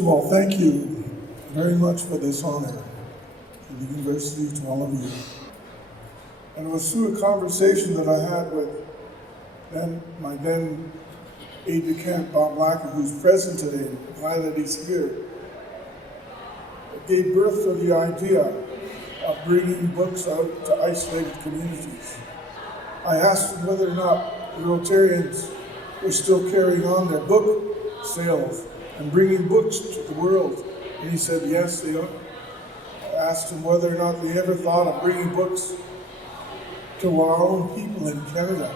First of all, thank you very much for this honor to the university, to all of you. And it was through a conversation that I had with my then aide-de-camp, Bob Blacker, who's present today, glad that he's here. It gave birth to the idea of bringing books out to isolated communities. I asked him whether or not the Rotarians were still carrying on their book sales and bringing books to the world. And he said, yes, they are. I asked him whether or not they ever thought of bringing books to our own people in Canada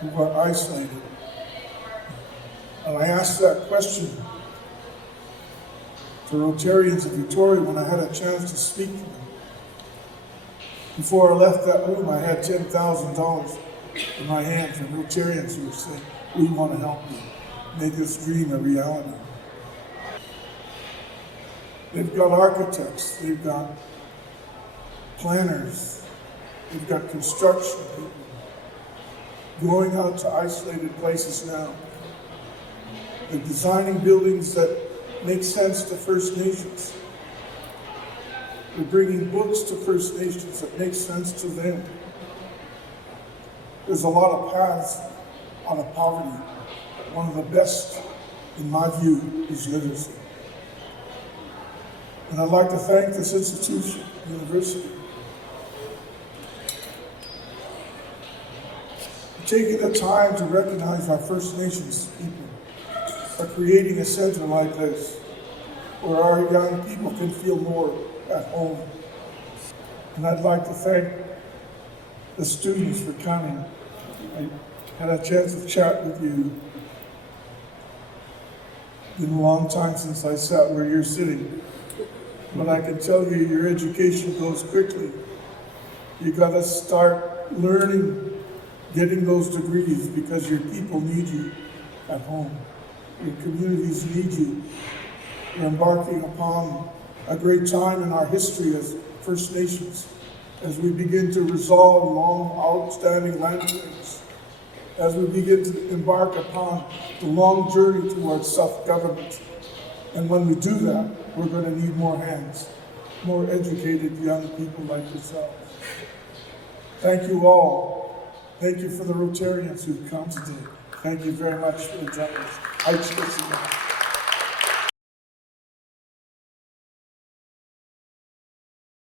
who are isolated. And I asked that question to Rotarians of Victoria when I had a chance to speak to them. Before I left that room, I had $10,000 in my hand from Rotarians who were saying, we want to help you make this dream a reality. They've got architects, they've got planners, they've got construction people going out to isolated places now. They're designing buildings that make sense to First Nations. They're bringing books to First Nations that make sense to them. There's a lot of paths out of poverty. One of the best, in my view, is literacy. And I'd like to thank this institution, university, for taking the time to recognize our First Nations people, by creating a center like this, where our young people can feel more at home. And I'd like to thank the students for coming. I had a chance to chat with you. It's been a long time since I sat where you're sitting. But I can tell you, your education goes quickly. You gotta start learning, getting those degrees, because your people need you at home. Your communities need you. We're embarking upon a great time in our history as First Nations, as we begin to resolve long outstanding land claims, as we begin to embark upon the long journey towards self-government. And when we do that, we're going to need more hands, more educated young people like yourselves. Thank you all. Thank you for the Rotarians who've come today. Thank you very much for the journalists.